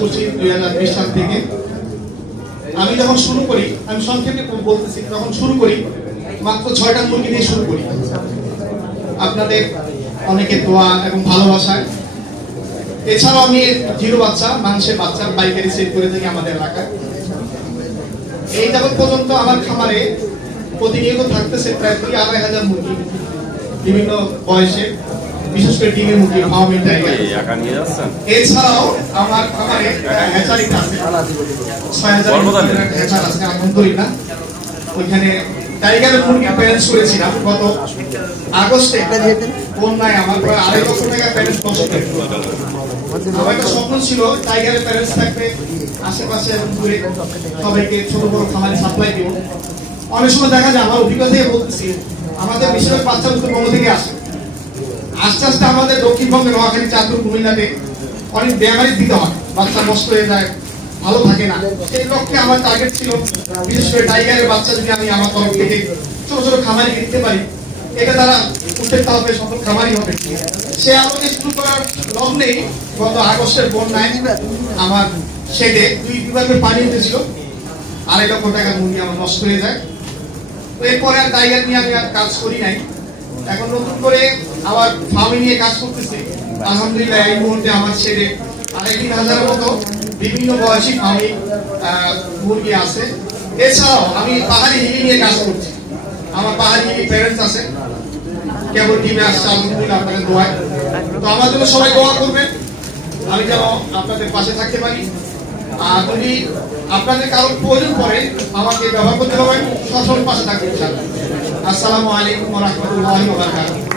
করছি 2020 সাল থেকে। আমি যখন শুরু করি, আমি সংক্ষেপে বলতেছি, যখন শুরু করি মাত্র 6টা মুরগি দিয়ে শুরু করি। আপনাদের অনেকের দোয়া এবং ভালোবাসায়, এছাড়াও আমি জিরো বাচ্চা, মাংসের বাচ্চা পাইকারি সেল করে থাকি আমাদের এলাকায়। এই যাবৎ পর্যন্ত আমার খামারে প্রতিনিয়ত থাকতেছে প্রায় 2,500 মুরগি, বিভিন্ন বয়সে, বিশেষ করে ডিমের মুরগি, ফার্মের টাইগার। এছাড়াও আমার খামারে হ্যাচারিটা আছে, 6,000 হ্যাচার আছে আলহামদুলিল্লাহ। ওইখানে টাইগারের মুরগি প্যারেন্টস করেছিলাম গত আগস্টে, বন্যায় আমার প্রায় 2.5 লক্ষ টাকা প্যারেন্টস নষ্ট হয়ে গেল। আমার একটা স্বপ্ন ছিল টাইগারের প্যারেন্টস থাকবে আশেপাশে এবং দূরে সবাইকে ছোট বড় খামারে সাপ্লাই দিব। অনেক সময় দেখা যায়, আমার অভিজ্ঞতা থেকে বলতেছি, আমাদের বেশিরভাগ বাচ্চা উত্তরবঙ্গ থেকে আসে। আস্তে আস্তে আমাদের দক্ষিণবঙ্গে, নোয়াখালী, চাঁদপুর, কুমিল্লাতে অনেক বেমারি দিতে হয়, বাচ্চা নষ্ট হয়ে যায়, ভালো থাকে না। সেই লক্ষ্যে আমার টার্গেট ছিল বিশেষ করে টাইগারের বাচ্চা যদি আমি আমার তরফ থেকে ছোট ছোট খামারে দিতে পারি, এটা দ্বারা উঠতে হবে, সফল খামারই হবে। সে আলোকে শুরু করার লগ্নেই গত আগস্টের বন্যায় আমার শেডে 2 বিভাগের পানি উঠেছিল, 2.5 লক্ষ টাকার মুরগি আমার নষ্ট হয়ে যায়। তো এরপরে আর টাইগার নিয়ে আমি আর কাজ করি নাই। এখন নতুন করে আবার ফার্মিং নিয়ে কাজ করতেছি। আলহামদুলিল্লাহ এই মুহূর্তে আমার শেডে 3,500 মতো বিভিন্ন বয়সী ফার্মিং মুরগি আছে। এছাড়াও আমি পাহাড়ি হিলি নিয়ে কাজ করছি। আমার পাহাড়ি হিলি প্যারেন্টস আছে, কেবল টিমে আসছে আলহামদুলিল্লাহ আপনাদের দোয়ায়। তো আমার জন্য সবাই দোয়া করবেন, আমি যেন আপনাদের পাশে থাকতে পারি। আর যদি আপনাদের কারো প্রয়োজন পড়ে আমাকে ব্যবহার করতে পারবেন, সবসময় পাশে থাকবেন। আসসালামু আলাইকুম ওয়া রাহমাতুল্লাহি ওয়া বারাকাতুহু।